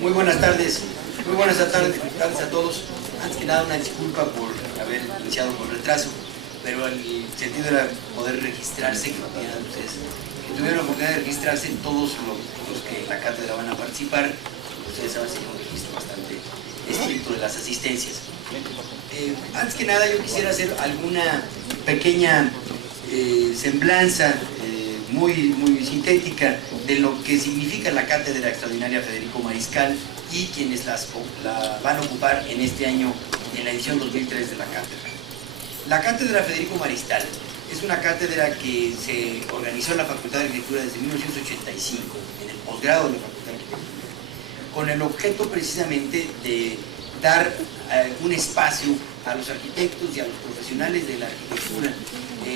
Muy buenas tardes a todos. Antes que nada, una disculpa por haber iniciado con retraso, pero el sentido era poder registrarse, que tuvieron la oportunidad de registrarse todos los que en la cátedra van a participar. Ustedes saben que es un registro bastante estricto de las asistencias. Antes que nada, yo quisiera hacer alguna pequeña semblanza muy sintética de lo que significa la Cátedra Extraordinaria Federico Mariscal y quienes la van a ocupar en este año, en la edición 2003 de la cátedra. La Cátedra Federico Mariscal es una cátedra que se organizó en la Facultad de Arquitectura desde 1985, en el posgrado de la Facultad de Arquitectura, con el objeto precisamente de dar un espacio a los arquitectos y a los profesionales de la arquitectura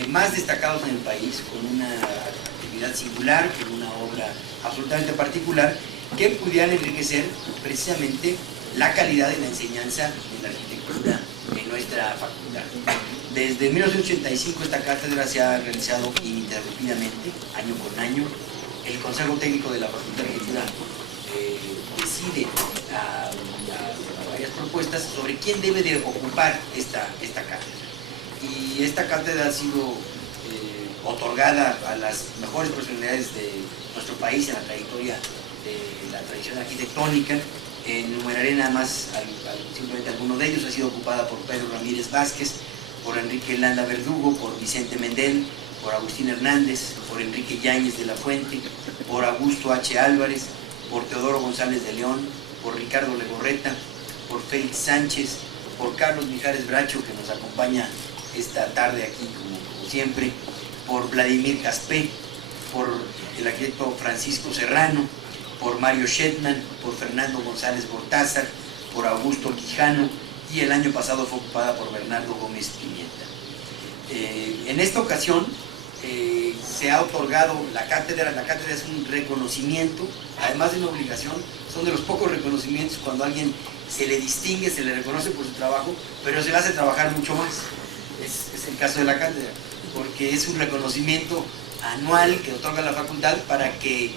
más destacados en el país, con una actividad singular, con una obra absolutamente particular, que pudieran enriquecer precisamente la calidad de la enseñanza de la arquitectura en nuestra facultad. Desde 1985 esta cátedra se ha realizado ininterrumpidamente, año con año. El Consejo Técnico de la Facultad de Arquitectura decide a varias propuestas sobre quién debe de ocupar esta cátedra. Y esta cátedra ha sido otorgada a las mejores personalidades de nuestro país en la trayectoria de la tradición arquitectónica. Enumeraré nada más simplemente alguno de ellos. Ha sido ocupada por Pedro Ramírez Vázquez, por Enrique Landa Verdugo, por Vicente Mendel, por Agustín Hernández, por Enrique Yáñez de la Fuente, por Augusto H. Álvarez, por Teodoro González de León, por Ricardo Legorreta, por Félix Sánchez, por Carlos Mijares Bracho, que nos acompaña esta tarde aquí como siempre, por Vladimir Caspé, por el arquitecto Francisco Serrano, por Mario Shetman, por Fernando González Gortázar, por Augusto Quijano, y el año pasado fue ocupada por Bernardo Gómez Pimienta. En esta ocasión se ha otorgado la cátedra. La cátedra es un reconocimiento, además de una obligación. Son de los pocos reconocimientos cuando a alguien se le distingue, se le reconoce por su trabajo, pero se le hace trabajar mucho más. Es el caso de la cátedra, porque es un reconocimiento anual que otorga la facultad para que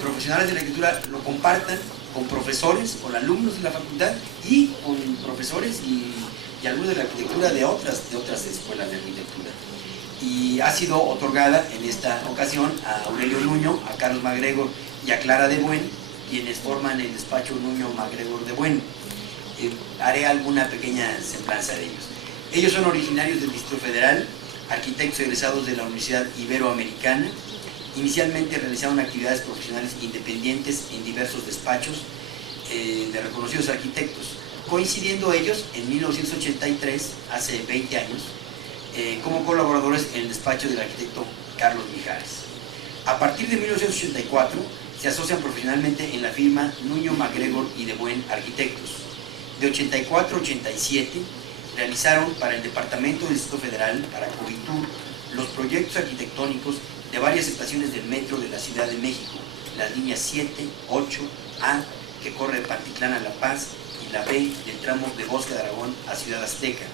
profesionales de la arquitectura lo compartan con profesores, con alumnos de la facultad y con profesores y alumnos de la arquitectura de otras escuelas de arquitectura. Y ha sido otorgada en esta ocasión a Aurelio Nuño, a Carlos MacGregor y a Clara de Buen, quienes forman el despacho Nuño MacGregor de Buen. Haré alguna pequeña semblanza de ellos. Ellos son originarios del Distrito Federal, arquitectos egresados de la Universidad Iberoamericana. Inicialmente realizaron actividades profesionales independientes en diversos despachos de reconocidos arquitectos, coincidiendo ellos en 1983, hace 20 años, como colaboradores en el despacho del arquitecto Carlos Mijares. A partir de 1984 se asocian profesionalmente en la firma Nuño MacGregor y de Buen Arquitectos. De 84 a 87 realizaron para el Departamento del Distrito Federal, para Covitur, los proyectos arquitectónicos de varias estaciones del metro de la Ciudad de México, las líneas 7, 8, A, que corre de Pantitlán a La Paz, y la B, del tramo de Bosque de Aragón a Ciudad Azteca,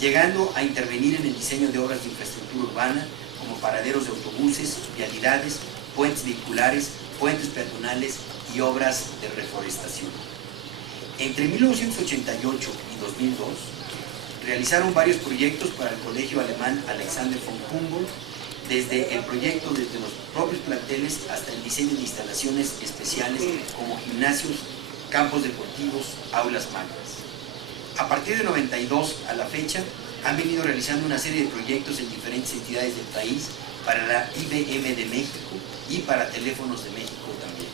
llegando a intervenir en el diseño de obras de infraestructura urbana, como paraderos de autobuses, vialidades, puentes vehiculares, puentes peatonales y obras de reforestación. Entre 1988 y 2002, realizaron varios proyectos para el Colegio Alemán Alexander von Humboldt, desde el proyecto, desde los propios planteles hasta el diseño de instalaciones especiales como gimnasios, campos deportivos, aulas magnas. A partir de 92 a la fecha, han venido realizando una serie de proyectos en diferentes entidades del país para la IBM de México y para Teléfonos de México también.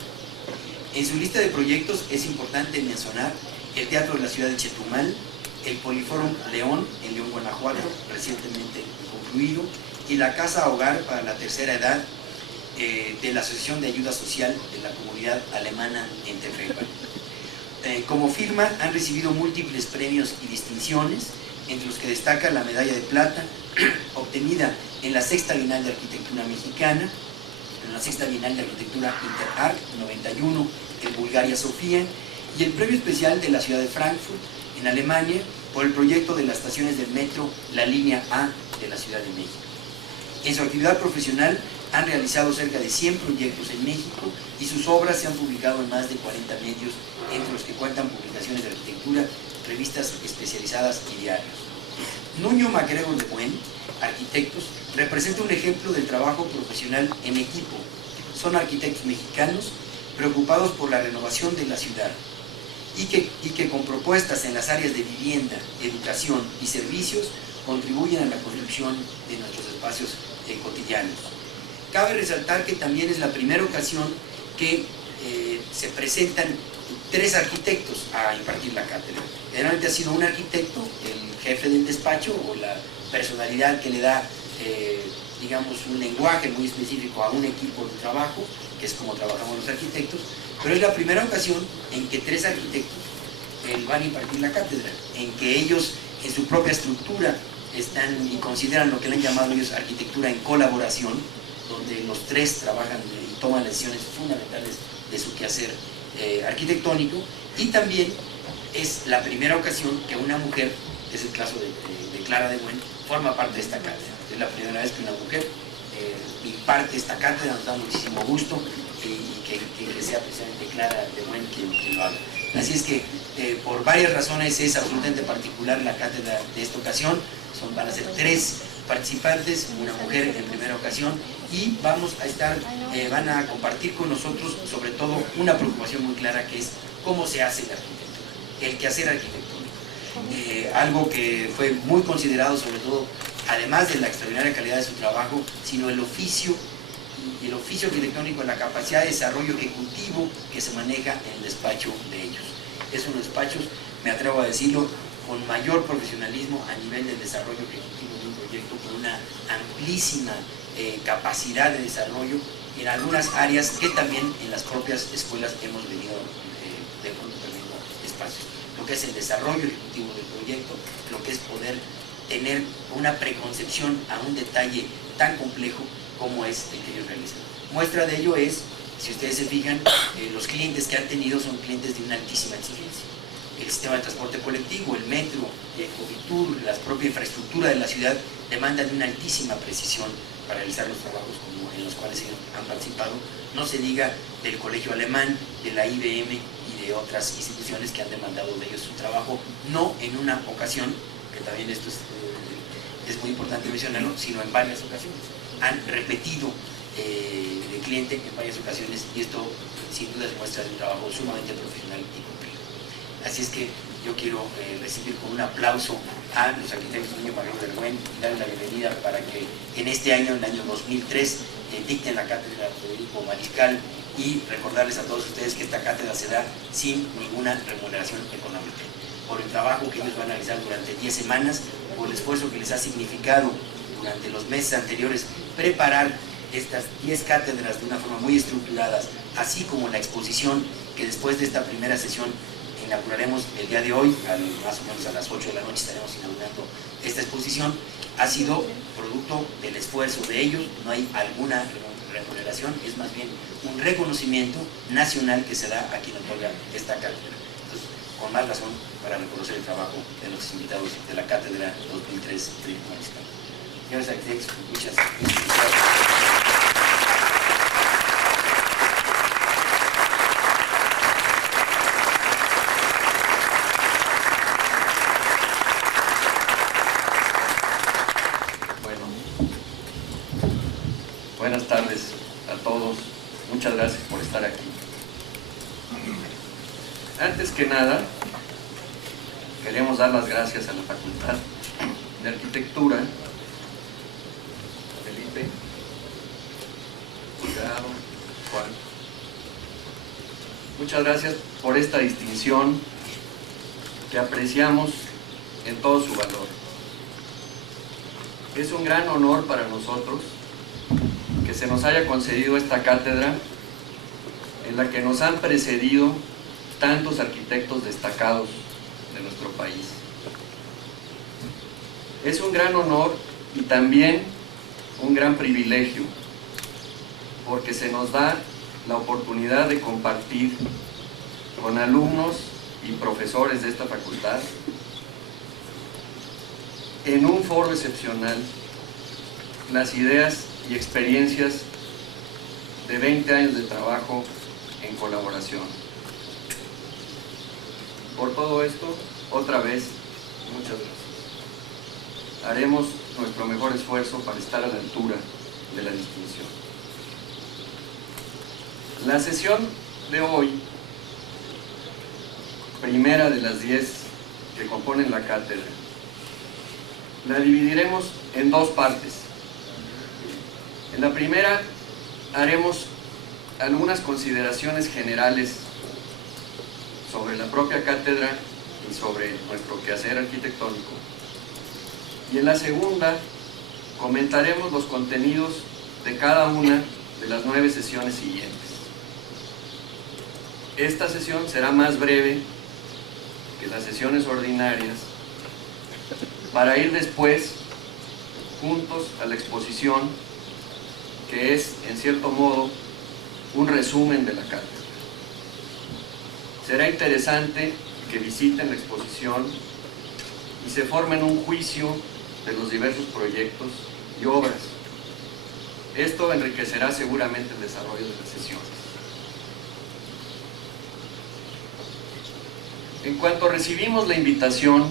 En su lista de proyectos es importante mencionar el Teatro de la Ciudad de Chetumal, el Poliforum León en León, Guanajuato, recientemente concluido, y la Casa Hogar para la Tercera Edad de la Asociación de Ayuda Social de la Comunidad Alemana en Tefelpan. Como firma han recibido múltiples premios y distinciones, entre los que destaca la medalla de plata obtenida en la Sexta Bienal de Arquitectura Mexicana, en la Sexta Bienal de Arquitectura Interart 91 en Bulgaria, Sofía, y el premio especial de la ciudad de Frankfurt en Alemania por el proyecto de las estaciones del metro, la línea A de la Ciudad de México. En su actividad profesional Han realizado cerca de 100 proyectos en México y sus obras se han publicado en más de 40 medios, entre los que cuentan publicaciones de arquitectura, revistas especializadas y diarios. Nuño MacGregor de Buen, arquitectos, representa un ejemplo del trabajo profesional en equipo. Son arquitectos mexicanos preocupados por la renovación de la ciudad y que con propuestas en las áreas de vivienda, educación y servicios contribuyen a la construcción de nuestros espacios cotidianos. Cabe resaltar que también es la primera ocasión que se presentan 3 arquitectos a impartir la cátedra. Generalmente ha sido un arquitecto, el jefe del despacho o la personalidad que le da, digamos, un lenguaje muy específico a un equipo de trabajo, que es como trabajamos los arquitectos, pero es la primera ocasión en que 3 arquitectos van a impartir la cátedra, en que ellos en su propia estructura están y consideran lo que le han llamado ellos arquitectura en colaboración, donde los 3 trabajan y toman decisiones fundamentales de su quehacer arquitectónico, y también es la primera ocasión que una mujer, que es el caso de Clara de Buen, forma parte de esta cátedra. Es la primera vez que una mujer imparte esta cátedra, nos da muchísimo gusto y que sea precisamente Clara de Buen quien lo haga. Así es que por varias razones es absolutamente particular la cátedra de esta ocasión. Van a ser 3 participantes, una mujer en primera ocasión, y van a compartir con nosotros sobre todo una preocupación muy clara, que es cómo se hace la arquitectura, el quehacer arquitectónico. Algo que fue muy considerado, sobre todo, además de la extraordinaria calidad de su trabajo, sino el oficio arquitectónico, la capacidad de desarrollo ejecutivo que se maneja en el despacho de ellos. Es uno de los despachos, me atrevo a decirlo, con mayor profesionalismo a nivel del desarrollo ejecutivo de un proyecto, con una amplísima capacidad de desarrollo en algunas áreas que también en las propias escuelas hemos venido de pronto teniendo espacios. Lo que es el desarrollo ejecutivo del proyecto, lo que es poder tener una preconcepción a un detalle tan complejo como es el que ellos realizan. Muestra de ello es, si ustedes se fijan, los clientes que han tenido son clientes de una altísima exigencia. El sistema de transporte colectivo, el metro, el Covitur, la propia infraestructura de la ciudad demandan una altísima precisión para realizar los trabajos como en los cuales ellos han participado. No se diga del Colegio Alemán, de la IBM y de otras instituciones que han demandado de ellos su trabajo, no en una ocasión, que también esto es muy importante mencionarlo, sino en varias ocasiones. Han repetido de cliente en varias ocasiones, y esto sin duda demuestra un trabajo sumamente profesional y complejo. Así es que yo quiero recibir con un aplauso a los arquitectos Nuño MacGregor de Buen y darles la bienvenida para que en este año, en el año 2003, dicten la cátedra Federico Mariscal, y recordarles a todos ustedes que esta cátedra se da sin ninguna remuneración económica, por el trabajo que ellos van a realizar durante 10 semanas, por el esfuerzo que les ha significado durante los meses anteriores preparar estas 10 cátedras de una forma muy estructurada, así como la exposición que después de esta primera sesión inauguraremos el día de hoy, más o menos a las 8 de la noche estaremos inaugurando esta exposición. Ha sido producto del esfuerzo de ellos, no hay alguna remuneración, es más bien un reconocimiento nacional que se da a quien otorga esta cátedra. Entonces, con más razón para reconocer el trabajo de los invitados de la cátedra 2003 Federico Mariscal. Señores arquitectos, muchas gracias. Buenas tardes a todos, muchas gracias por estar aquí. Antes que nada, queremos dar las gracias a la Facultad de Arquitectura, Felipe, Delgado, Juan. Muchas gracias por esta distinción que apreciamos en todo su valor. Es un gran honor para nosotros que se nos haya concedido esta cátedra en la que nos han precedido tantos arquitectos destacados de nuestro país. Es un gran honor y también un gran privilegio, porque se nos da la oportunidad de compartir con alumnos y profesores de esta facultad en un foro excepcional las ideas y experiencias de 20 años de trabajo en colaboración. Por todo esto, otra vez, muchas gracias. Haremos nuestro mejor esfuerzo para estar a la altura de la distinción. La sesión de hoy, primera de las 10 que componen la cátedra, la dividiremos en dos partes. En la primera haremos algunas consideraciones generales sobre la propia cátedra y sobre nuestro quehacer arquitectónico. Y en la segunda comentaremos los contenidos de cada una de las 9 sesiones siguientes. Esta sesión será más breve que las sesiones ordinarias, para ir después juntos a la exposición, que es, en cierto modo, un resumen de la cátedra. Será interesante que visiten la exposición y se formen un juicio de los diversos proyectos y obras. Esto enriquecerá seguramente el desarrollo de las sesiones. En cuanto recibimos la invitación,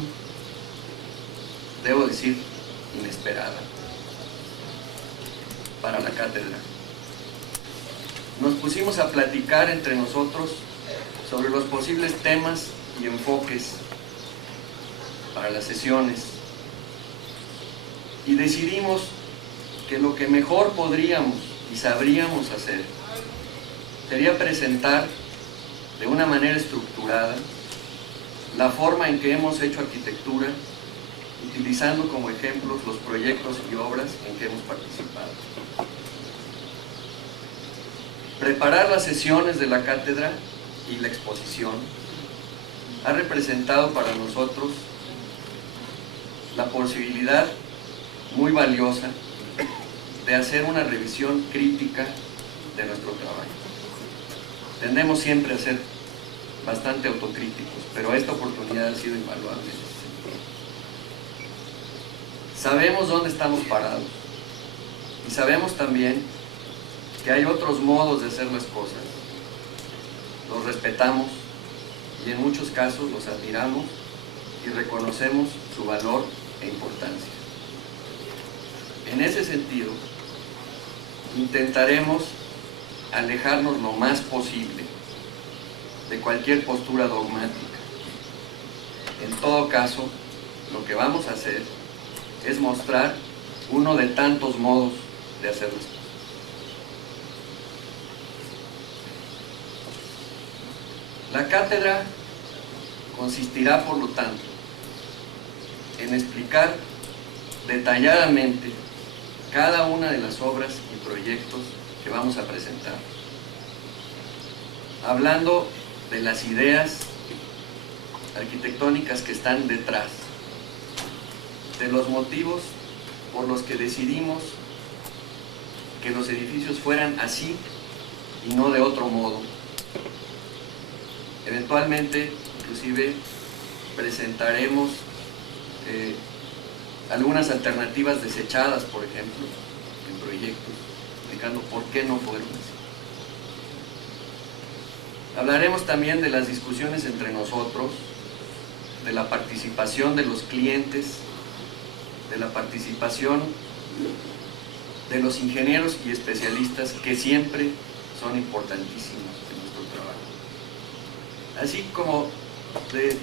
debo decir, inesperada, para la cátedra, nos pusimos a platicar entre nosotros sobre los posibles temas y enfoques para las sesiones, y decidimos que lo que mejor podríamos y sabríamos hacer sería presentar de una manera estructurada la forma en que hemos hecho arquitectura, utilizando como ejemplos los proyectos y obras en que hemos participado. Preparar las sesiones de la cátedra y la exposición ha representado para nosotros la posibilidad muy valiosa de hacer una revisión crítica de nuestro trabajo. Tendemos siempre a ser bastante autocríticos, pero esta oportunidad ha sido invaluable en ese sentido. Sabemos dónde estamos parados y sabemos también que hay otros modos de hacer las cosas. Los respetamos y en muchos casos los admiramos y reconocemos su valor e importancia. En ese sentido, intentaremos alejarnos lo más posible de cualquier postura dogmática. En todo caso, lo que vamos a hacer es mostrar uno de tantos modos de hacer las cosas. La cátedra consistirá, por lo tanto, en explicar detalladamente cada una de las obras y proyectos que vamos a presentar, hablando de las ideas arquitectónicas que están detrás, de los motivos por los que decidimos que los edificios fueran así y no de otro modo. Eventualmente, inclusive, presentaremos algunas alternativas desechadas, por ejemplo, en proyectos, explicando por qué no fueron así. Hablaremos también de las discusiones entre nosotros, de la participación de los clientes, de la participación de los ingenieros y especialistas, que siempre son importantísimos en nuestro trabajo, así como de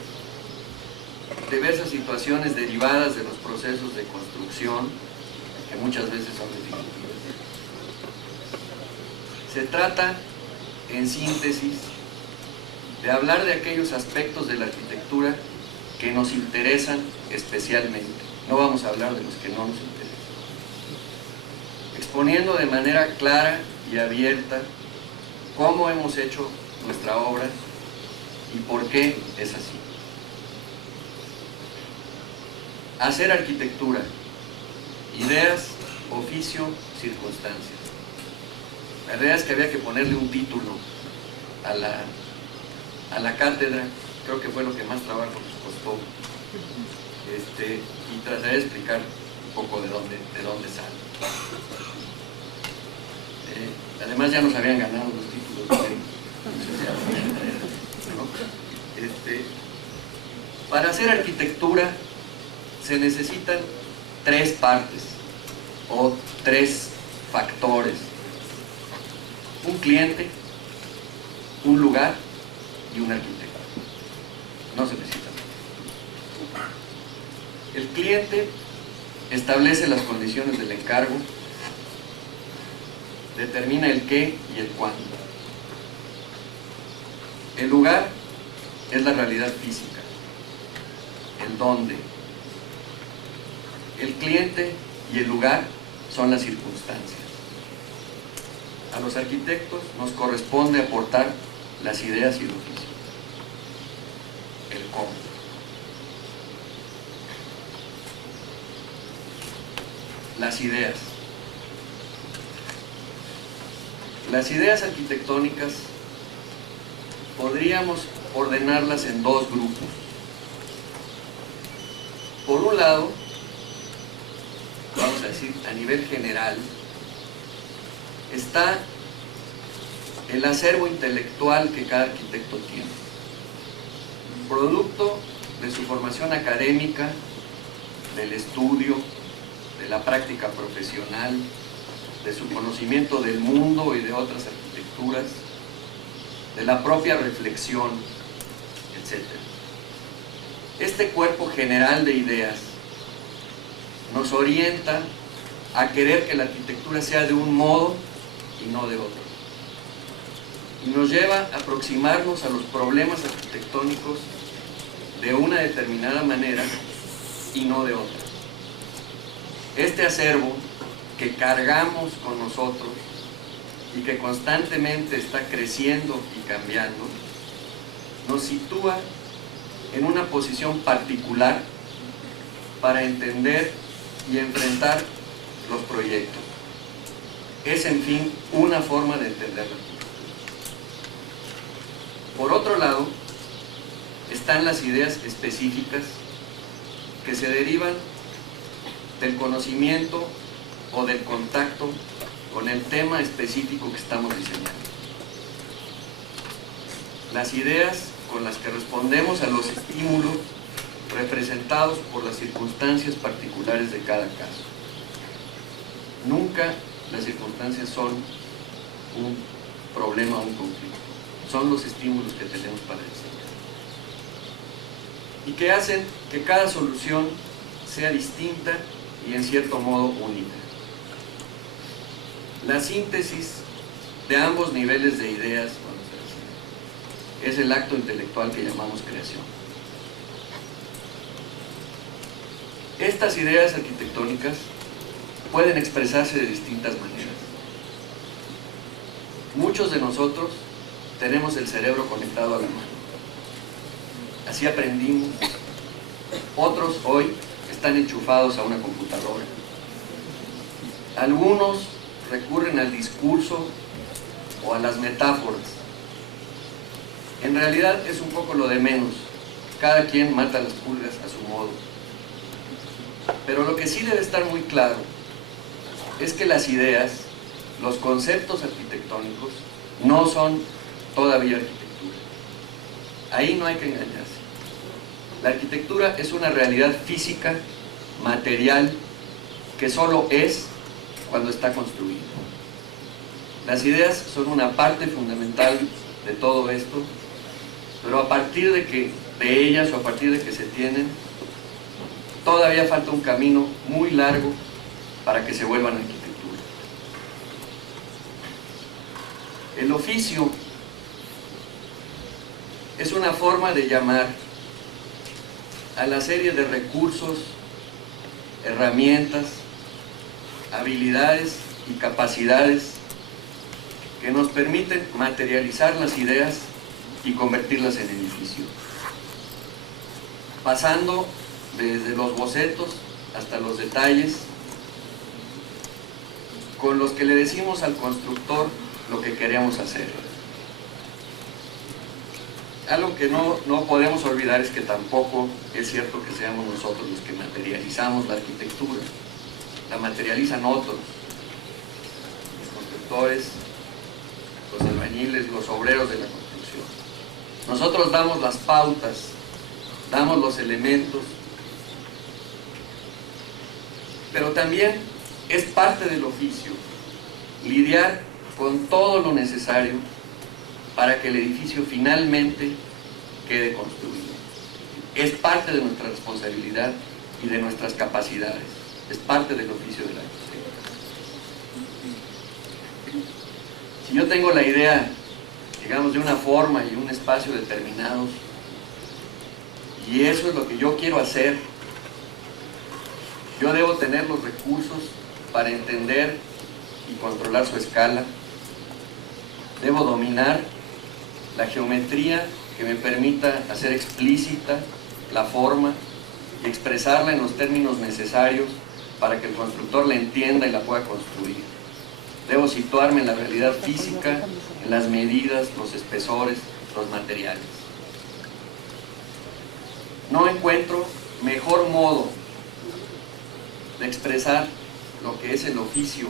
diversas situaciones derivadas de los procesos de construcción, que muchas veces son definitivas. Se trata, en síntesis, de hablar de aquellos aspectos de la arquitectura que nos interesan especialmente. No vamos a hablar de los que no nos interesan. Exponiendo de manera clara y abierta cómo hemos hecho nuestra obra y por qué es así. Hacer arquitectura: ideas, oficio, circunstancias. La verdad es que había que ponerle un título a la cátedra. Creo que fue lo que más trabajo nos costó, y trataré de explicar un poco de dónde sale. Además ya nos habían ganado los títulos de ley. Para hacer arquitectura se necesitan tres partes o tres factores: un cliente, un lugar y un arquitecto. No se necesita más. El cliente establece las condiciones del encargo, determina el qué y el cuándo. El lugar es la realidad física, el dónde. El cliente y el lugar son las circunstancias. A los arquitectos nos corresponde aportar las ideas y el oficio, el cómo. Las ideas. Las ideas arquitectónicas podríamos ordenarlas en dos grupos. Por un lado, vamos a decir a nivel general, está el acervo intelectual que cada arquitecto tiene, producto de su formación académica, del estudio, de la práctica profesional, de su conocimiento del mundo y de otras arquitecturas, de la propia reflexión, etc. Este cuerpo general de ideas nos orienta a querer que la arquitectura sea de un modo y no de otro. Y nos lleva a aproximarnos a los problemas arquitectónicos de una determinada manera y no de otra. Este acervo que cargamos con nosotros y que constantemente está creciendo y cambiando, nos sitúa en una posición particular para entender y enfrentar los proyectos. Es, en fin, una forma de entender la arquitectura. Por otro lado, están las ideas específicas que se derivan del conocimiento o del contacto con el tema específico que estamos diseñando. Las ideas con las que respondemos a los estímulos representados por las circunstancias particulares de cada caso. Nunca las circunstancias son un problema o un conflicto, son los estímulos que tenemos para diseñar y que hacen que cada solución sea distinta y en cierto modo única. La síntesis de ambos niveles de ideas, vamos a decir, es el acto intelectual que llamamos creación. Estas ideas arquitectónicas pueden expresarse de distintas maneras. Muchos de nosotros tenemos el cerebro conectado a la mano. Así aprendimos. Otros hoy están enchufados a una computadora. Algunos recurren al discurso o a las metáforas. En realidad es un poco lo de menos. Cada quien mata las pulgas a su modo. Pero lo que sí debe estar muy claro es que las ideas, los conceptos arquitectónicos, no son todavía arquitectura. Ahí no hay que engañarse. La arquitectura es una realidad física, material, que solo es cuando está construida. Las ideas son una parte fundamental de todo esto, pero a partir de ellas o a partir de que se tienen, todavía falta un camino muy largo para que se vuelvan arquitectura. El oficio es una forma de llamar a la serie de recursos, herramientas, habilidades y capacidades que nos permiten materializar las ideas y convertirlas en edificio, pasando desde los bocetos hasta los detalles, con los que le decimos al constructor lo que queremos hacer. Algo que no podemos olvidar es que tampoco es cierto que seamos nosotros los que materializamos la arquitectura. La materializan otros, los constructores, albañiles, los obreros de la construcción. Nosotros damos las pautas, damos los elementos, pero también es parte del oficio lidiar con todo lo necesario para que el edificio finalmente quede construido. Es parte de nuestra responsabilidad y de nuestras capacidades, es parte del oficio del arquitecto. Si yo tengo la idea, digamos, de una forma y un espacio determinados, y eso es lo que yo quiero hacer, yo debo tener los recursos para entender y controlar su escala. Debo dominar la geometría que me permita hacer explícita la forma y expresarla en los términos necesarios para que el constructor la entienda y la pueda construir. Debo situarme en la realidad física, en las medidas, los espesores, los materiales. No encuentro mejor modo de expresar lo que es el oficio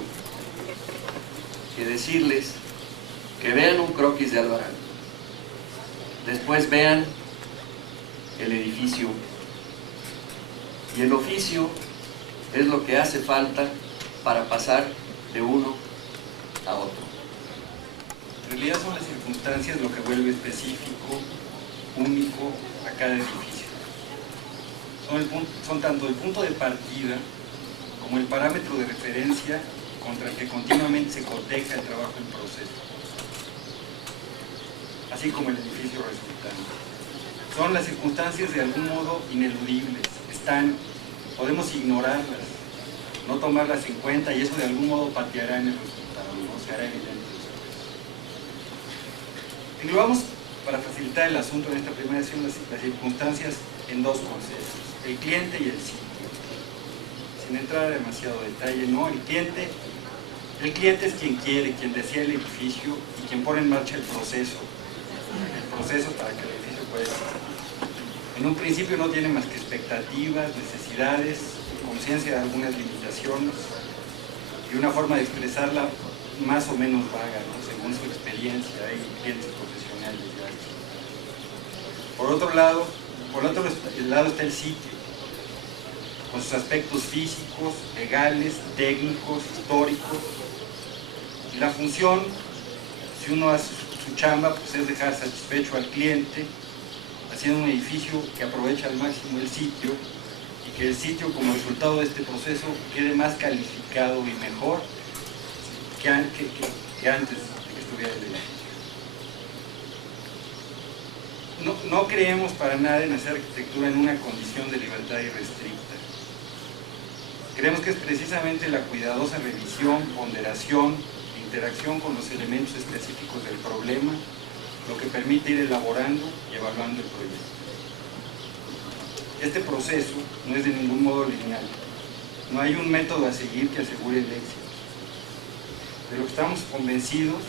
que decirles que vean un croquis de Alvarado, después vean el edificio, y el oficio es lo que hace falta para pasar de uno a otro. En realidad son las circunstancias lo que vuelve específico, único a cada edificio. Son tanto el punto de partida como el parámetro de referencia contra el que continuamente se coteja el trabajo en proceso, así como el edificio resultante. Son las circunstancias de algún modo ineludibles, podemos ignorarlas, no tomarlas en cuenta, y eso de algún modo pateará en el resultado, ¿no? Se hará evidente después. Englobamos, para facilitar el asunto en esta primera sesión, las circunstancias en dos conceptos: el cliente y el sitio. Sin entrar a demasiado detalle, ¿no? El cliente es quien quiere, quien desea el edificio y quien pone en marcha el proceso para que el edificio pueda existir. En un principio no tiene más que expectativas, necesidades, conciencia de algunas limitaciones y una forma de expresarla más o menos vaga, ¿no? Según su experiencia. Hay clientes profesionales ya. Por otro lado está el sitio, con sus aspectos físicos, legales, técnicos, históricos. Y la función, si uno hace su chamba, pues es dejar satisfecho al cliente, haciendo un edificio que aprovecha al máximo el sitio, y que el sitio, como resultado de este proceso, quede más calificado y mejor que antes de que estuviera el edificio. No creemos para nada en hacer arquitectura en una condición de libertad irrestricta. Creemos que es precisamente la cuidadosa revisión, ponderación, interacción con los elementos específicos del problema lo que permite ir elaborando y evaluando el proyecto. Este proceso no es de ningún modo lineal. No hay un método a seguir que asegure el éxito. De lo que estamos convencidos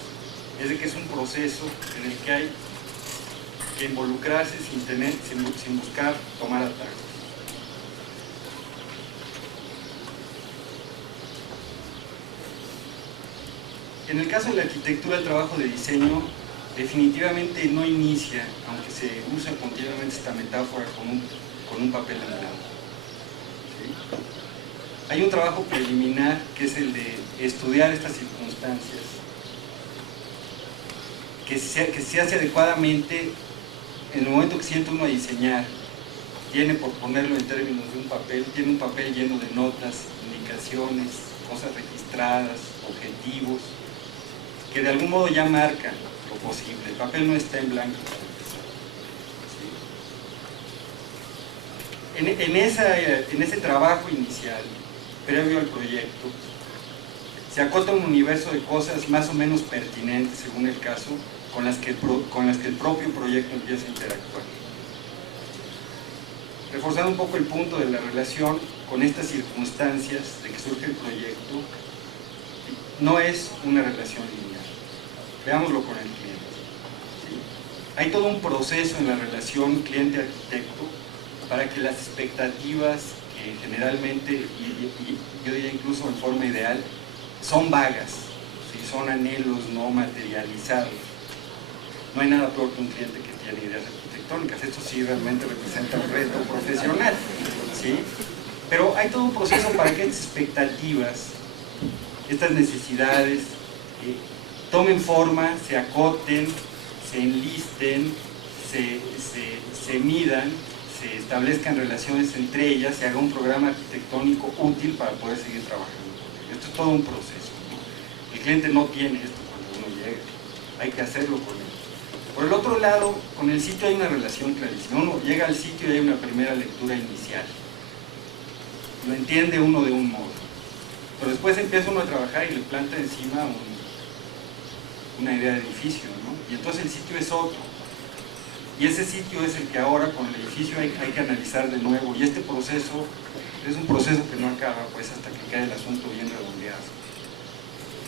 es de que es un proceso en el que hay que involucrarse sin buscar tomar atajos. En el caso de la arquitectura, el trabajo de diseño definitivamente no inicia, aunque se usa continuamente esta metáfora, con un papel en blanco. ¿Sí? Hay un trabajo preliminar que es el de estudiar estas circunstancias, que se hace adecuadamente en el momento que siente uno a diseñar. Tiene, por ponerlo en términos de un papel, tiene un papel lleno de notas, indicaciones, cosas registradas, objetivos, que de algún modo ya marcan lo posible. El papel no está en blanco para empezar. ¿Sí? En ese trabajo inicial, previo al proyecto, se acota un universo de cosas más o menos pertinentes, según el caso, con las que el propio proyecto empieza a interactuar. Reforzando un poco el punto de la relación con estas circunstancias de que surge el proyecto, no es una relación lineal. Veámoslo con el cliente. ¿Sí? Hay todo un proceso en la relación cliente-arquitecto para que las expectativas, que generalmente, y yo diría incluso en forma ideal, son vagas, ¿sí? Son anhelos no materializados, No hay nada peor que un cliente que tiene ideas arquitectónicas. Esto sí realmente representa un reto profesional, ¿sí? Pero hay todo un proceso para que estas expectativas, estas necesidades, tomen forma, se acoten, se enlisten, se midan, se establezcan relaciones entre ellas, se haga un programa arquitectónico útil para poder seguir trabajando. Esto es todo un proceso, ¿no? El cliente no tiene esto cuando uno llega, hay que hacerlo con él. Por el otro lado, con el sitio hay una relación clarísima. Uno llega al sitio y hay una primera lectura inicial. Lo entiende uno de un modo, pero después empieza uno a trabajar y le planta encima una idea de edificio, ¿no? Y entonces el sitio es otro. Y ese sitio es el que ahora con el edificio hay que analizar de nuevo. Y este proceso es un proceso que no acaba pues hasta que quede el asunto bien redondeado.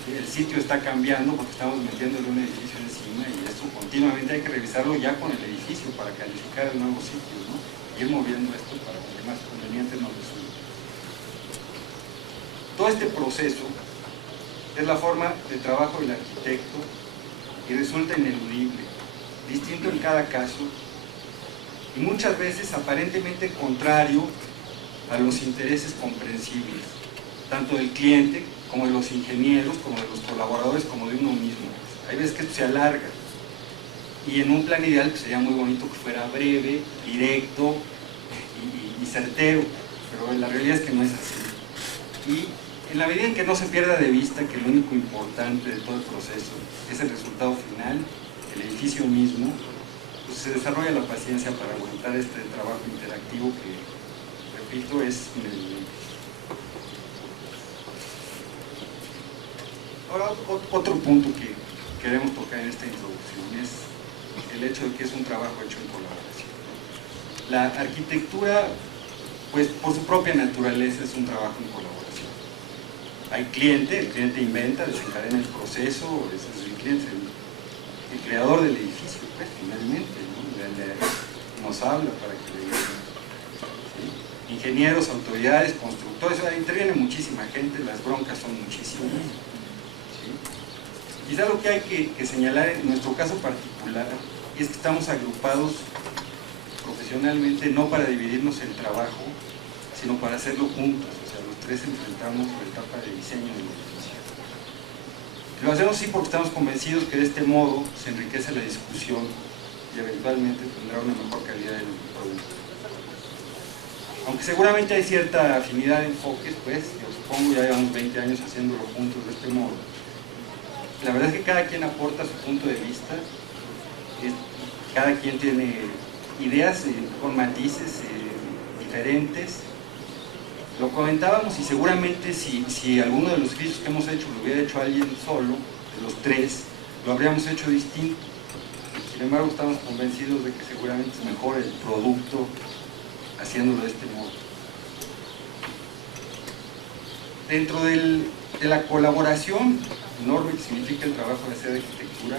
El sitio está cambiando porque estamos metiéndole un edificio encima y esto continuamente hay que revisarlo ya con el edificio para calificar el nuevo sitio, ¿no? Y ir moviendo esto para que más conveniente nos resulte. Todo este proceso es la forma de trabajo del arquitecto y resulta ineludible, distinto en cada caso y muchas veces aparentemente contrario a los intereses comprensibles, tanto del cliente como de los ingenieros, como de los colaboradores, como de uno mismo. Hay veces que esto se alarga y en un plan ideal pues, sería muy bonito que fuera breve, directo y certero, pero la realidad es que no es así. Y en la medida en que no se pierda de vista que lo único importante de todo el proceso es el resultado final, el edificio mismo, pues se desarrolla la paciencia para aguantar este trabajo interactivo que, repito, es ineludible. Ahora, otro punto que queremos tocar en esta introducción es el hecho de que es un trabajo hecho en colaboración. La arquitectura, pues por su propia naturaleza, es un trabajo en colaboración. Hay cliente, el cliente inventa, desencadena el proceso, ese es el cliente, el creador del edificio, pues finalmente, ¿no? Nos habla para que le digan, ¿sí? Ingenieros, autoridades, constructores, interviene muchísima gente, las broncas son muchísimas, ¿sí? Quizá lo que hay que señalar en nuestro caso particular es que estamos agrupados profesionalmente no para dividirnos el trabajo, sino para hacerlo juntos. Los tres enfrentamos la etapa de diseño del edificio. Lo hacemos sí porque estamos convencidos que de este modo se enriquece la discusión y eventualmente tendrá una mejor calidad del producto. Aunque seguramente hay cierta afinidad de enfoques, pues, yo supongo ya llevamos 20 años haciéndolo juntos de este modo. La verdad es que cada quien aporta su punto de vista, cada quien tiene ideas con matices diferentes. Lo comentábamos y seguramente si alguno de los edificios que hemos hecho lo hubiera hecho alguien solo, de los tres, lo habríamos hecho distinto. Sin embargo, estamos convencidos de que seguramente es mejor el producto haciéndolo de este modo. Dentro de la colaboración enorme que significa el trabajo de hacer arquitectura,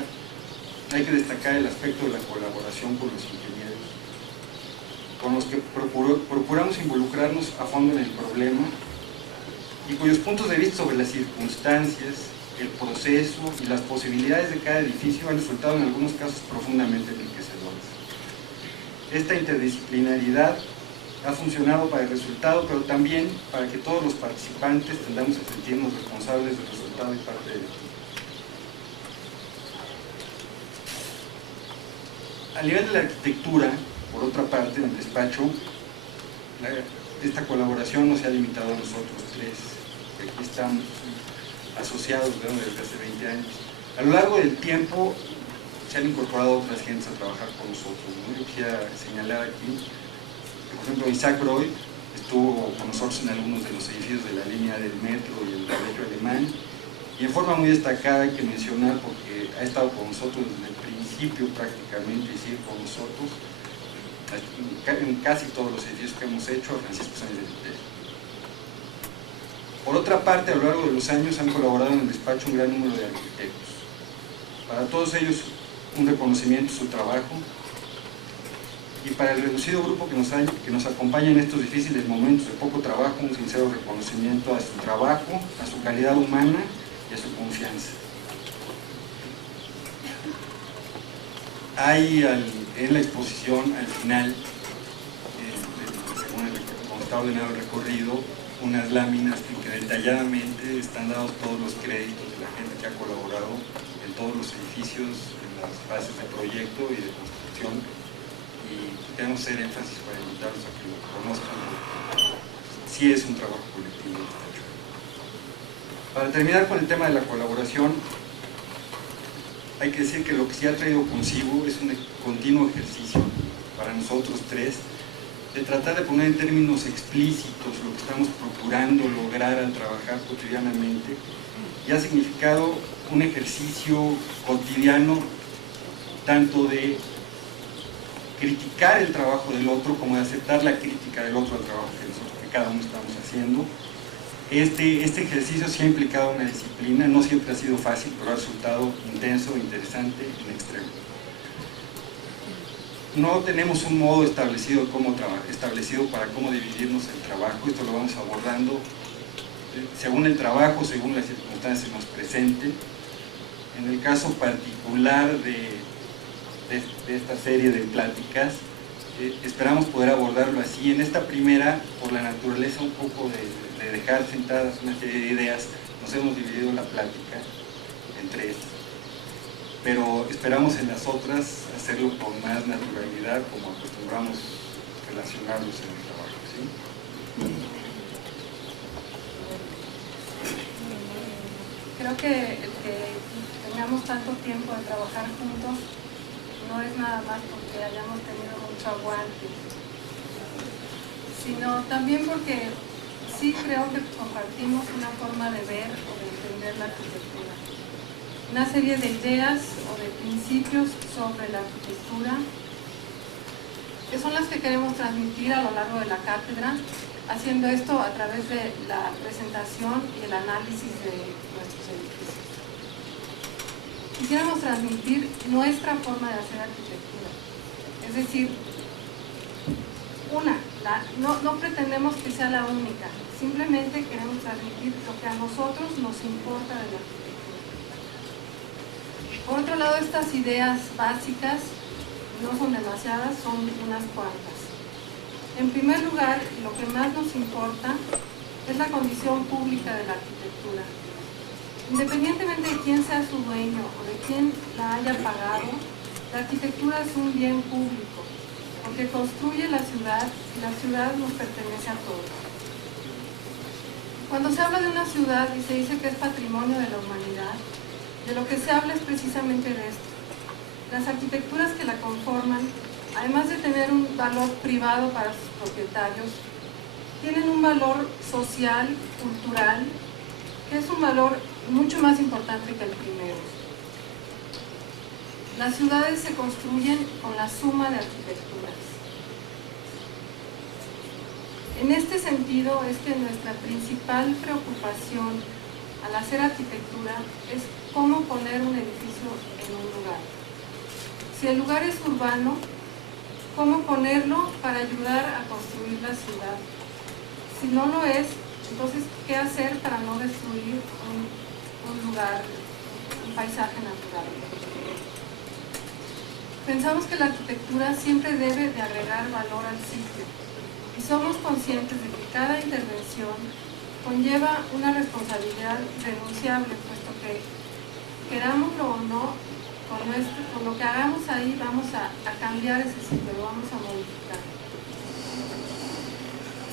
hay que destacar el aspecto de la colaboración con los ingenieros, con los que procuramos involucrarnos a fondo en el problema y cuyos puntos de vista sobre las circunstancias, el proceso y las posibilidades de cada edificio han resultado en algunos casos profundamente enriquecedores. Esta interdisciplinaridad ha funcionado para el resultado, pero también para que todos los participantes tendamos a sentirnos responsables del resultado y parte del equipo. A nivel de la arquitectura, por otra parte, en el despacho, esta colaboración no se ha limitado a nosotros tres, que aquí estamos asociados desde hace 20 años. A lo largo del tiempo se han incorporado otras gentes a trabajar con nosotros, ¿no? Yo quisiera señalar aquí que, por ejemplo, Isaac Roy estuvo con nosotros en algunos de los edificios de la línea del metro y el colegio alemán, y en forma muy destacada hay que mencionar, porque ha estado con nosotros desde el principio prácticamente, y sigue con nosotros en casi todos los edificios que hemos hecho, a Francisco Sánchez de Viteri. Por otra parte, a lo largo de los años han colaborado en el despacho un gran número de arquitectos. Para todos ellos, un reconocimiento de su trabajo, y para el reducido grupo que nos acompaña en estos difíciles momentos de poco trabajo, un sincero reconocimiento a su trabajo, a su calidad humana y a su confianza. Hay en la exposición, al final, según como está ordenado el recorrido, unas láminas en que detalladamente están dados todos los créditos de la gente que ha colaborado en todos los edificios, en las fases de proyecto y de construcción, y queremos hacer énfasis para invitarlos a que lo conozcan. Sí es un trabajo colectivo. Para terminar con el tema de la colaboración, hay que decir que lo que se ha traído consigo es un continuo ejercicio para nosotros tres de tratar de poner en términos explícitos lo que estamos procurando lograr al trabajar cotidianamente, y ha significado un ejercicio cotidiano tanto de criticar el trabajo del otro como de aceptar la crítica del otro al trabajo que cada uno estamos haciendo. Este ejercicio sí ha implicado una disciplina, no siempre ha sido fácil, pero ha resultado intenso, interesante y en extremo. No tenemos un modo establecido para cómo dividirnos el trabajo. Esto lo vamos abordando según el trabajo, según las circunstancias que nos presenten. En el caso particular de esta serie de pláticas, esperamos poder abordarlo así. En esta primera, por la naturaleza un poco de dejar sentadas una serie de ideas, nos hemos dividido la plática en tres, pero esperamos en las otras hacerlo con más naturalidad, como acostumbramos relacionarnos en el trabajo, ¿sí? Creo que el que tengamos tanto tiempo de trabajar juntos no es nada más porque hayamos tenido mucho aguante, sino también porque sí creo que compartimos una forma de ver o de entender la arquitectura, una serie de ideas o de principios sobre la arquitectura que son las que queremos transmitir a lo largo de la cátedra, haciendo esto a través de la presentación y el análisis de nuestros edificios. Quisiéramos transmitir nuestra forma de hacer arquitectura, es decir, no pretendemos que sea la única, simplemente queremos transmitir lo que a nosotros nos importa de la arquitectura. Por otro lado, estas ideas básicas no son demasiadas, son unas cuantas. En primer lugar, lo que más nos importa es la condición pública de la arquitectura. Independientemente de quién sea su dueño o de quién la haya pagado, la arquitectura es un bien público, porque construye la ciudad y la ciudad nos pertenece a todos. Cuando se habla de una ciudad y se dice que es patrimonio de la humanidad, de lo que se habla es precisamente de esto. Las arquitecturas que la conforman, además de tener un valor privado para sus propietarios, tienen un valor social, cultural, que es un valor mucho más importante que el primero. Las ciudades se construyen con la suma de arquitecturas. En este sentido es que nuestra principal preocupación al hacer arquitectura es cómo poner un edificio en un lugar. Si el lugar es urbano, ¿cómo ponerlo para ayudar a construir la ciudad? Si no lo es, entonces, ¿qué hacer para no destruir un lugar, un paisaje natural? Pensamos que la arquitectura siempre debe de agregar valor al sitio y somos conscientes de que cada intervención conlleva una responsabilidad renunciable, puesto que, querámoslo o no, con lo que hagamos ahí vamos a cambiar ese sitio, lo vamos a modificar.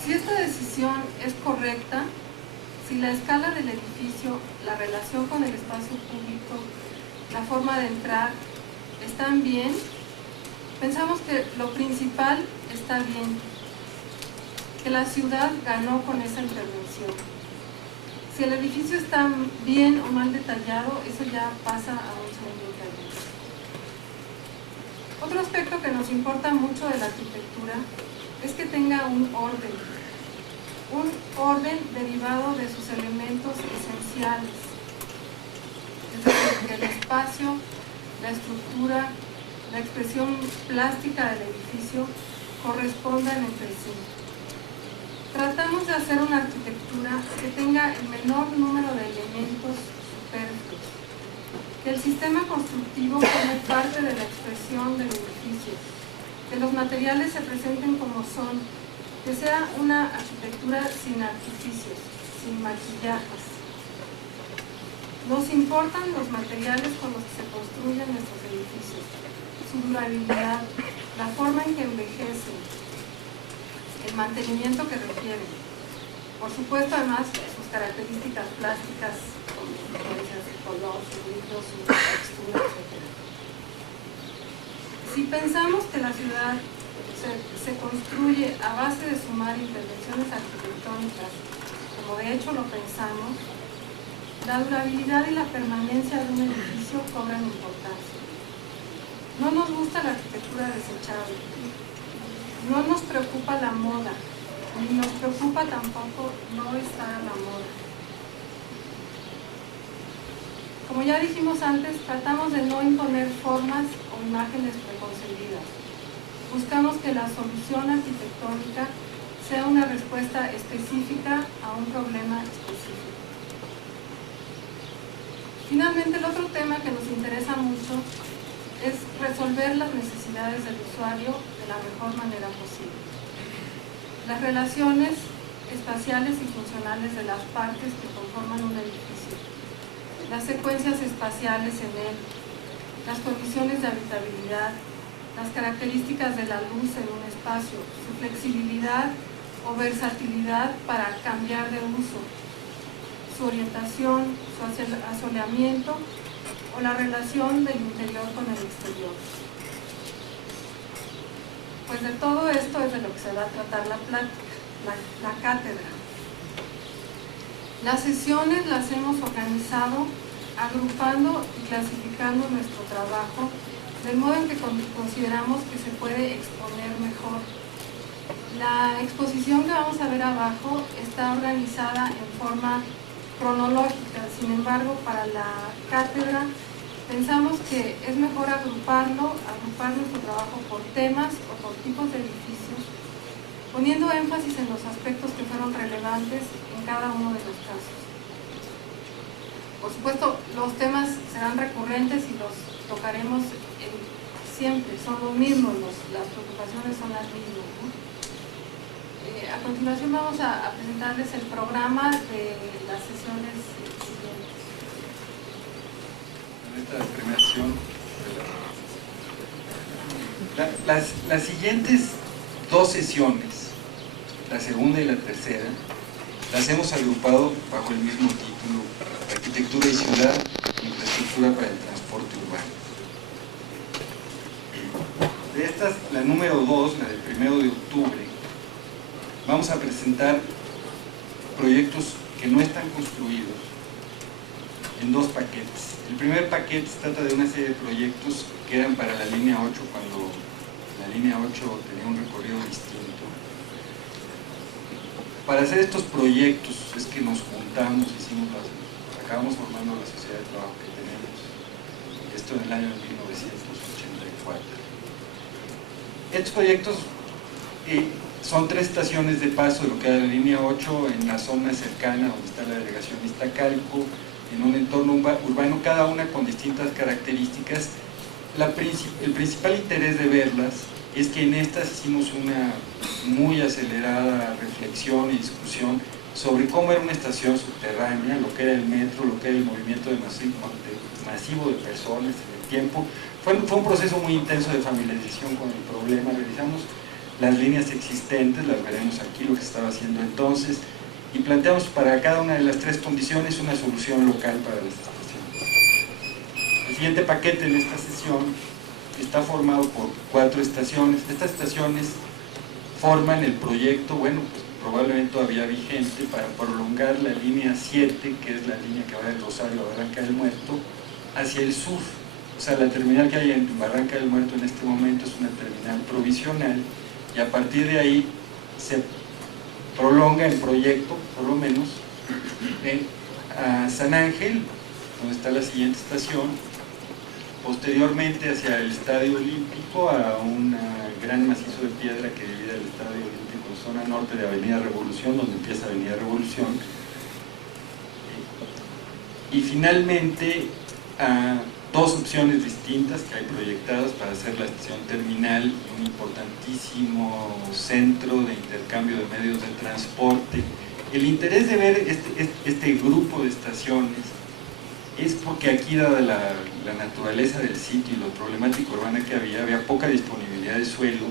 Si esta decisión es correcta, si la escala del edificio, la relación con el espacio público, la forma de entrar están bien, pensamos que lo principal está bien, que la ciudad ganó con esa intervención. Si el edificio está bien o mal detallado, eso ya pasa a un segundo término. Otro aspecto que nos importa mucho de la arquitectura es que tenga un orden derivado de sus elementos esenciales, es decir, que el espacio, la estructura, la expresión plástica del edificio correspondan entre sí. Tratamos de hacer una arquitectura que tenga el menor número de elementos superfluos, que el sistema constructivo forme parte de la expresión del edificio, que los materiales se presenten como son, que sea una arquitectura sin artificios, sin maquillajes. Nos importan los materiales con los que se construyen nuestros edificios, su durabilidad, la forma en que envejecen, el mantenimiento que requieren. Por supuesto, además, sus características plásticas, como influencias de color, su brillo, su textura, etc. Si pensamos que la ciudad se construye a base de sumar intervenciones arquitectónicas, como de hecho lo pensamos, la durabilidad y la permanencia de un edificio cobran importancia. No nos gusta la arquitectura desechable, no nos preocupa la moda, ni nos preocupa tampoco no estar a la moda. Como ya dijimos antes, tratamos de no imponer formas o imágenes preconcebidas. Buscamos que la solución arquitectónica sea una respuesta específica a un problema específico. Finalmente, el otro tema que nos interesa mucho es resolver las necesidades del usuario de la mejor manera posible. Las relaciones espaciales y funcionales de las partes que conforman un edificio, las secuencias espaciales en él, las condiciones de habitabilidad, las características de la luz en un espacio, su flexibilidad o versatilidad para cambiar de uso, su orientación, su asoleamiento o la relación del interior con el exterior. Pues de todo esto es de lo que se va a tratar la plática, la cátedra. Las sesiones las hemos organizado agrupando y clasificando nuestro trabajo de modo en que consideramos que se puede exponer mejor. La exposición que vamos a ver abajo está organizada en forma cronológica, sin embargo, para la cátedra pensamos que es mejor agrupar nuestro trabajo por temas o por tipos de edificios, poniendo énfasis en los aspectos que fueron relevantes en cada uno de los casos. Por supuesto, los temas serán recurrentes y los tocaremos siempre, son los mismos, las preocupaciones son las mismas, ¿no? A continuación vamos a presentarles el programa de las sesiones siguientes. En esta primera sesión, las siguientes dos sesiones, la segunda y la tercera, las hemos agrupado bajo el mismo título: Arquitectura y Ciudad, Infraestructura para el Transporte Urbano. De estas, la número 2, la del 1 de octubre, vamos a presentar proyectos que no están construidos en dos paquetes. El primer paquete se trata de una serie de proyectos que eran para la línea 8, cuando la línea 8 tenía un recorrido distinto. Para hacer estos proyectos es que nos juntamos, acabamos formando la sociedad de trabajo que tenemos, esto en el año 1984. Estos proyectos son 3 estaciones de paso de lo que era la línea 8 en la zona cercana donde está la delegación Iztacalco, en un entorno urbano, cada una con distintas características. El principal interés de verlas es que en estas hicimos una muy acelerada reflexión y discusión sobre cómo era una estación subterránea, lo que era el metro, lo que era el movimiento masivo de personas en el tiempo. Fue un proceso muy intenso de familiarización con el problema. Revisamos las líneas existentes, las veremos aquí, lo que se estaba haciendo entonces, y planteamos para cada una de las 3 condiciones una solución local para la estación. El siguiente paquete en esta sesión está formado por 4 estaciones. Estas estaciones forman el proyecto, bueno, pues probablemente todavía vigente, para prolongar la línea 7, que es la línea que va del Rosario a Barranca del Muerto, hacia el sur. O sea, la terminal que hay en Barranca del Muerto en este momento es una terminal provisional, y a partir de ahí se prolonga el proyecto, por lo menos, a San Ángel, donde está la siguiente estación, posteriormente hacia el Estadio Olímpico, a un gran macizo de piedra que divide el Estadio Olímpico en zona norte de Avenida Revolución, donde empieza Avenida Revolución, y finalmente dos opciones distintas que hay proyectadas para hacer la estación terminal, un importantísimo centro de intercambio de medios de transporte. El interés de ver este grupo de estaciones es porque aquí, dada la naturaleza del sitio y la problemática urbana que había poca disponibilidad de suelo,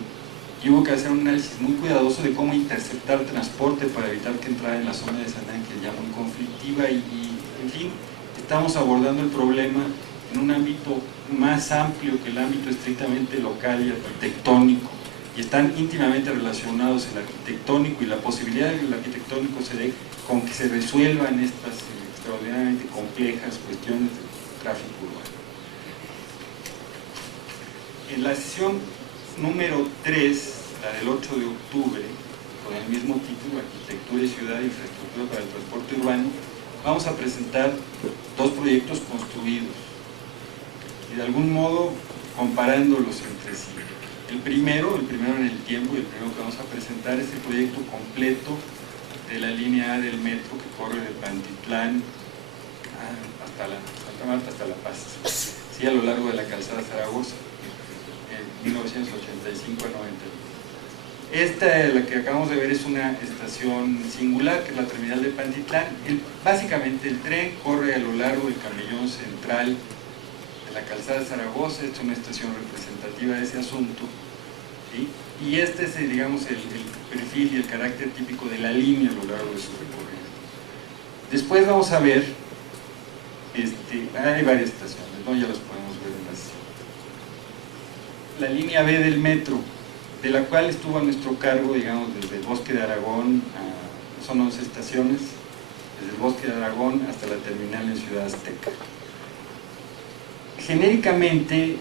y hubo que hacer un análisis muy cuidadoso de cómo interceptar transporte para evitar que entrara en la zona de San Ángel, ya muy conflictiva, y en fin, estamos abordando el problema en un ámbito más amplio que el ámbito estrictamente local y arquitectónico, y están íntimamente relacionados el arquitectónico y la posibilidad de que el arquitectónico se dé con que se resuelvan estas extraordinariamente complejas cuestiones de tráfico urbano. En la sesión número 3, la del 8 de octubre, con el mismo título, Arquitectura y Ciudad e Infraestructura para el Transporte Urbano, vamos a presentar dos proyectos construidos y de algún modo comparándolos entre sí. El primero en el tiempo, y el primero que vamos a presentar es el proyecto completo de la línea A del metro que corre de Pantitlán hasta Santa Marta, hasta La Paz, sí, a lo largo de la calzada Zaragoza, 1985 a 90. Esta, la que acabamos de ver, es una estación singular, que es la terminal de Pantitlán. Básicamente el tren corre a lo largo del camellón central de la calzada Zaragoza. Esta es una estación representativa de ese asunto, ¿sí? Y este es, digamos, el perfil y el carácter típico de la línea a lo largo de su recorrido. Después vamos a ver, hay varias estaciones, ¿no? Ya las podemos ver en la línea B del metro, de la cual estuvo a nuestro cargo, digamos, desde el Bosque de Aragón, son 11 estaciones, desde el Bosque de Aragón hasta la terminal en Ciudad Azteca. Genéricamente,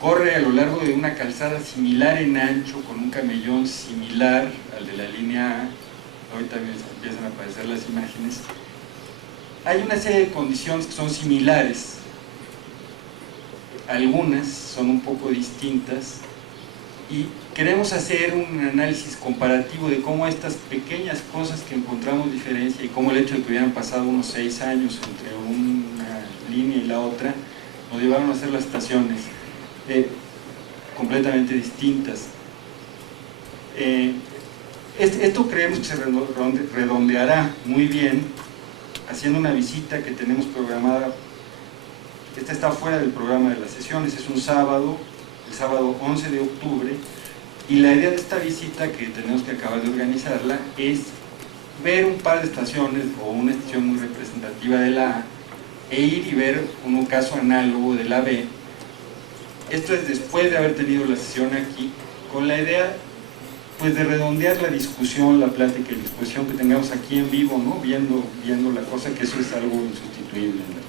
corre a lo largo de una calzada similar en ancho, con un camellón similar al de la línea A. Ahorita empiezan a aparecer las imágenes. Hay una serie de condiciones que son similares, algunas son un poco distintas, y queremos hacer un análisis comparativo de cómo estas pequeñas cosas que encontramos diferencia, y cómo el hecho de que hubieran pasado unos 6 años entre una línea y la otra nos llevaron a hacer las estaciones completamente distintas. Esto creemos que se redondeará muy bien haciendo una visita que tenemos programada. Esta está fuera del programa de las sesiones, es un sábado, el sábado 11 de octubre, y la idea de esta visita, que tenemos que acabar de organizarla, es ver un par de estaciones o una estación muy representativa de la A, e ir y ver un caso análogo de la B. Esto es después de haber tenido la sesión aquí, con la idea, pues, de redondear la discusión, la plática y discusión que tengamos aquí en vivo, ¿no? Viendo la cosa, que eso es algo insustituible en la.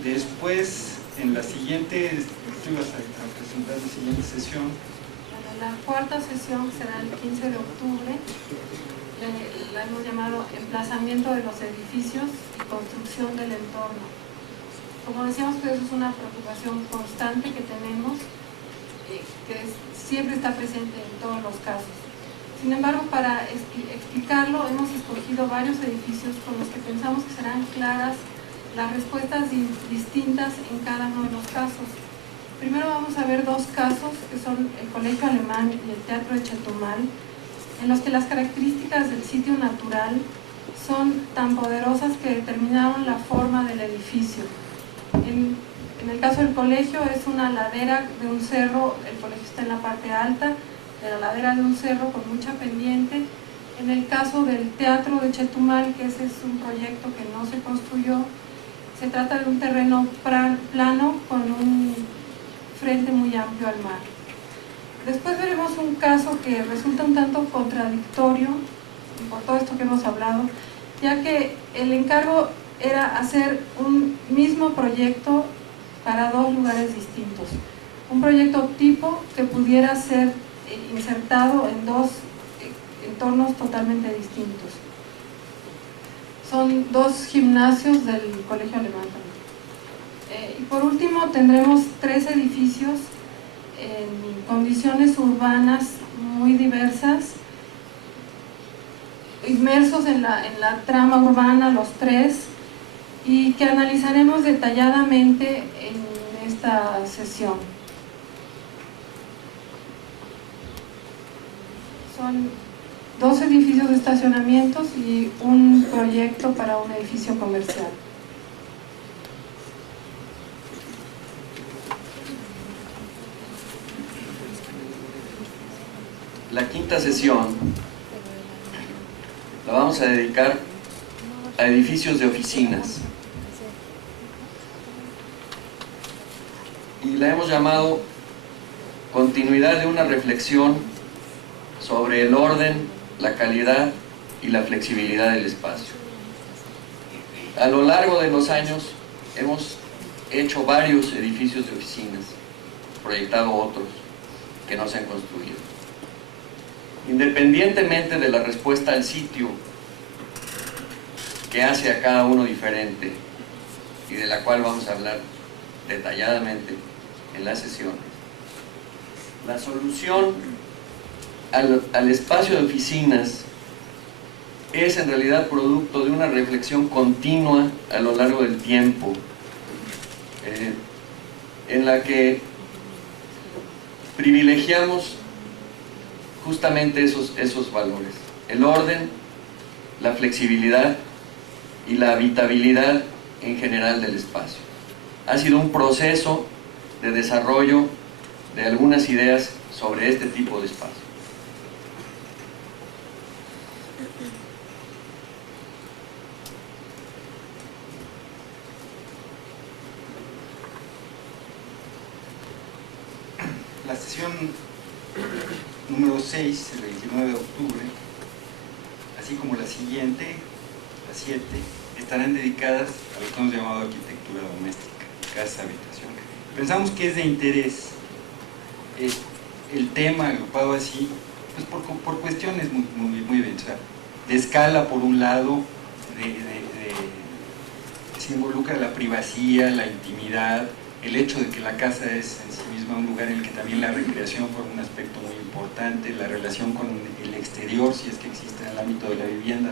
Después, en la siguiente, tú vas a presentar la siguiente sesión. La cuarta sesión será el 15 de octubre, la hemos llamado Emplazamiento de los edificios y construcción del entorno. Como decíamos, pues eso es una preocupación constante que tenemos, que siempre está presente en todos los casos. Sin embargo, para explicarlo, hemos escogido varios edificios con los que pensamos que serán claras las respuestas distintas en cada uno de los casos. Primero vamos a ver dos casos, que son el Colegio Alemán y el Teatro de Chetumal, en los que las características del sitio natural son tan poderosas que determinaron la forma del edificio. En el caso del colegio es una ladera de un cerro, el colegio está en la parte alta de la ladera de un cerro con mucha pendiente. En el caso del Teatro de Chetumal, que ese es un proyecto que no se construyó, se trata de un terreno plano con un frente muy amplio al mar. Después veremos un caso que resulta un tanto contradictorio por todo esto que hemos hablado, ya que el encargo era hacer un mismo proyecto para dos lugares distintos. Un proyecto tipo que pudiera ser insertado en dos entornos totalmente distintos. Son dos gimnasios del Colegio Alemán también. Y por último tendremos 3 edificios en condiciones urbanas muy diversas, inmersos en la trama urbana los tres, y que analizaremos detalladamente en esta sesión. Son 2 edificios de estacionamientos y un proyecto para un edificio comercial. La quinta sesión la vamos a dedicar a edificios de oficinas y la hemos llamado continuidad de una reflexión sobre el orden, la calidad y la flexibilidad del espacio. A lo largo de los años hemos hecho varios edificios de oficinas, proyectado otros que no se han construido. Independientemente de la respuesta al sitio que hace a cada uno diferente y de la cual vamos a hablar detalladamente en las sesiones, la solución al espacio de oficinas es en realidad producto de una reflexión continua a lo largo del tiempo, en la que privilegiamos justamente esos valores: el orden, la flexibilidad y la habitabilidad en general del espacio. Ha sido un proceso de desarrollo de algunas ideas sobre este tipo de espacio. La sesión número 6, el 29 de octubre, así como la siguiente, la 7, estarán dedicadas a lo que hemos llamado arquitectura doméstica, casa, habitación. Pensamos que es de interés el tema agrupado así, pues por cuestiones muy bien, o sea, de escala por un lado, se involucra la privacidad, la intimidad, el hecho de que la casa es en sí misma un lugar en el que también la recreación forma un aspecto muy importante, la relación con el exterior, si es que existe en el ámbito de la vivienda,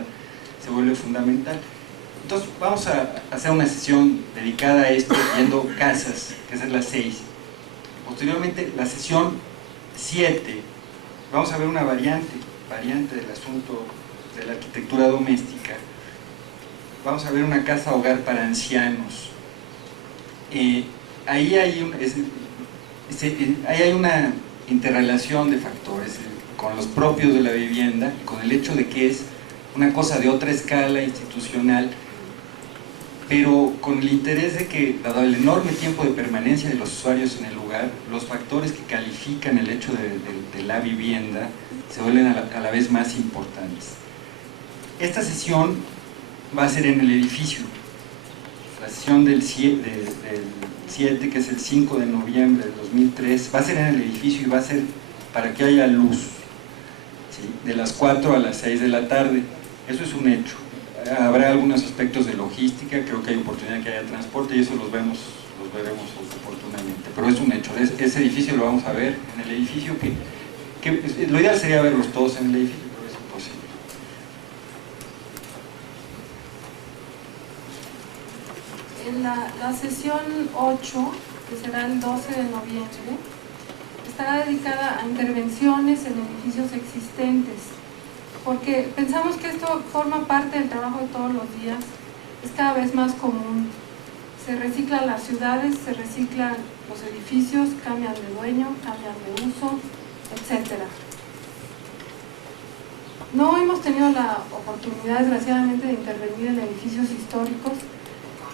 se vuelve fundamental. Entonces vamos a hacer una sesión dedicada a esto, viendo casas, que esa es la 6. Posteriormente, la sesión 7, vamos a ver una variante del asunto de la arquitectura doméstica. Vamos a ver una casa hogar para ancianos. Ahí hay una interrelación de factores con los propios de la vivienda y con el hecho de que es una cosa de otra escala institucional, pero con el interés de que, dado el enorme tiempo de permanencia de los usuarios en el lugar, los factores que califican el hecho de la vivienda se vuelven a la vez más importantes. Esta sesión va a ser en el edificio. La sesión del 7, que es el 5 de noviembre de 2003, va a ser en el edificio y va a ser para que haya luz, ¿sí? De las 4 a las 6 de la tarde. Eso es un hecho. Habrá algunos aspectos de logística, creo que hay oportunidad de que haya transporte y eso los veremos oportunamente, pero es un hecho. Ese edificio lo vamos a ver en el edificio, que lo ideal sería verlos todos en el edificio, pero es imposible. En la sesión 8, que será el 12 de noviembre, estará dedicada a intervenciones en edificios existentes, porque pensamos que esto forma parte del trabajo de todos los días, es cada vez más común. Se reciclan las ciudades, se reciclan los edificios, cambian de dueño, cambian de uso, etc. No hemos tenido la oportunidad, desgraciadamente, de intervenir en edificios históricos,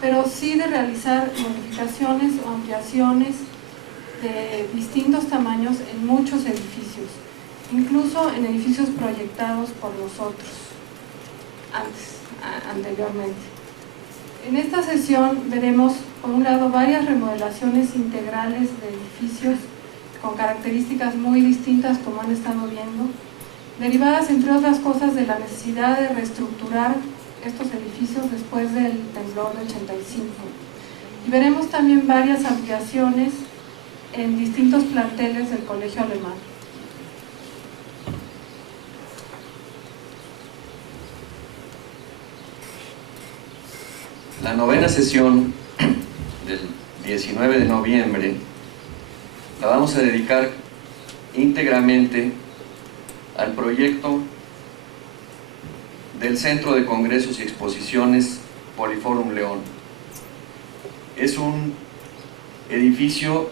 pero sí de realizar modificaciones o ampliaciones de distintos tamaños en muchos edificios, incluso en edificios proyectados por nosotros anteriormente. En esta sesión veremos, por un lado, varias remodelaciones integrales de edificios con características muy distintas, como han estado viendo, derivadas, entre otras cosas, de la necesidad de reestructurar estos edificios después del temblor de 85. Y veremos también varias ampliaciones en distintos planteles del Colegio Alemán. la novena sesión del 19 de noviembre la vamos a dedicar íntegramente al proyecto del Centro de Congresos y Exposiciones Poliforum León. Es un edificio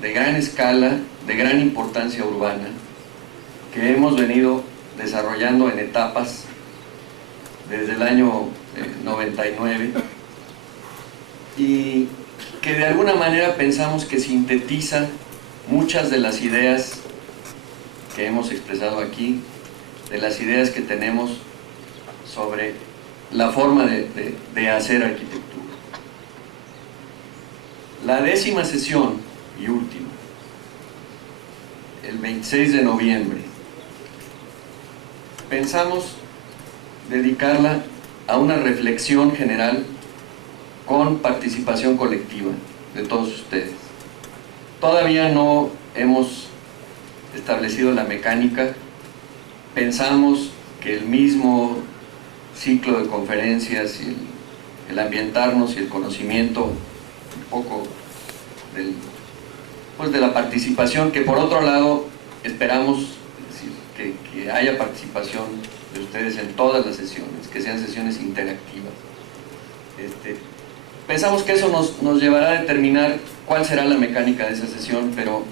de gran escala, de gran importancia urbana, que hemos venido desarrollando en etapas desde el año 99 y que de alguna manera pensamos que sintetiza muchas de las ideas que hemos expresado aquí, de las ideas que tenemos sobre la forma de hacer arquitectura. La 10ª sesión y última, el 26 de noviembre, pensamos dedicarla a una reflexión general con participación colectiva de todos ustedes. Todavía no hemos establecido la mecánica. Pensamos que el mismo ciclo de conferencias y el ambientarnos y el conocimiento un poco de la participación, que por otro lado esperamos, es decir, que haya participación de ustedes en todas las sesiones, que sean sesiones interactivas. Pensamos que eso nos llevará a determinar cuál será la mecánica de esa sesión, pero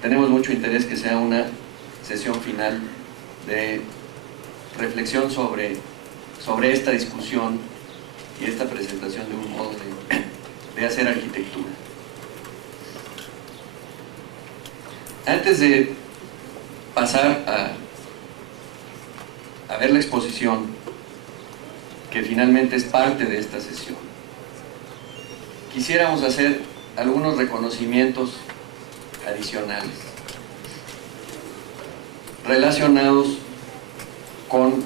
tenemos mucho interés que sea una sesión final de reflexión sobre esta discusión y esta presentación de un modo de hacer arquitectura. Antes de pasar a ver la exposición, que finalmente es parte de esta sesión, quisiéramos hacer algunos reconocimientos adicionales relacionados con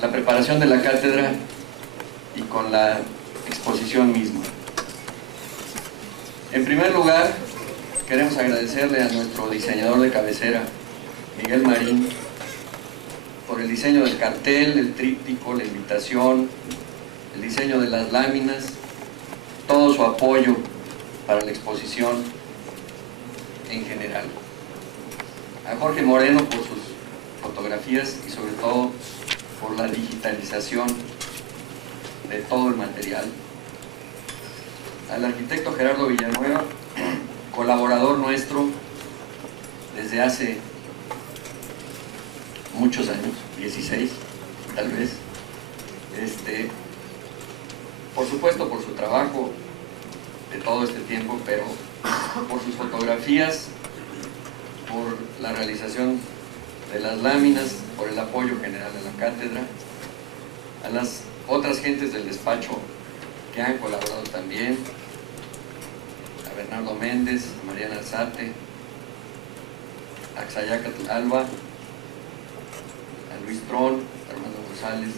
la preparación de la cátedra y con la exposición misma. En primer lugar, queremos agradecerle a nuestro diseñador de cabecera, Miguel Marín, por el diseño del cartel, el tríptico, la invitación, el diseño de las láminas, todo su apoyo para la exposición en general. A Jorge Moreno por sus fotografías y sobre todo por la digitalización de todo el material. Al arquitecto Gerardo Villanueva, colaborador nuestro desde hace muchos años, 16 tal vez, por supuesto por su trabajo de todo este tiempo, pero por sus fotografías, por la realización de las láminas, por el apoyo general de la cátedra, a las otras gentes del despacho que han colaborado también, a Bernardo Méndez, a Mariana Alzate, a Xayacatl Alba, a Luis Tron, a Armando González,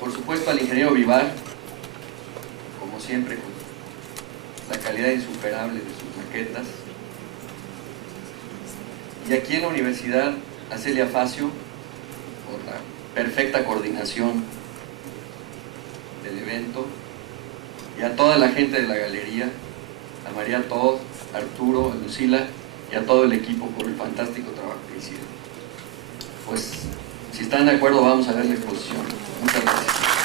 por supuesto al ingeniero Vivar, como siempre con la calidad insuperable de sus maquetas, y aquí en la universidad a Celia Facio por la perfecta coordinación del evento, y a toda la gente de la galería, a María Todd, a Arturo, a Lucila y a todo el equipo por el fantástico trabajo que hicieron. Pues si están de acuerdo vamos a ver la exposición. Muchas gracias.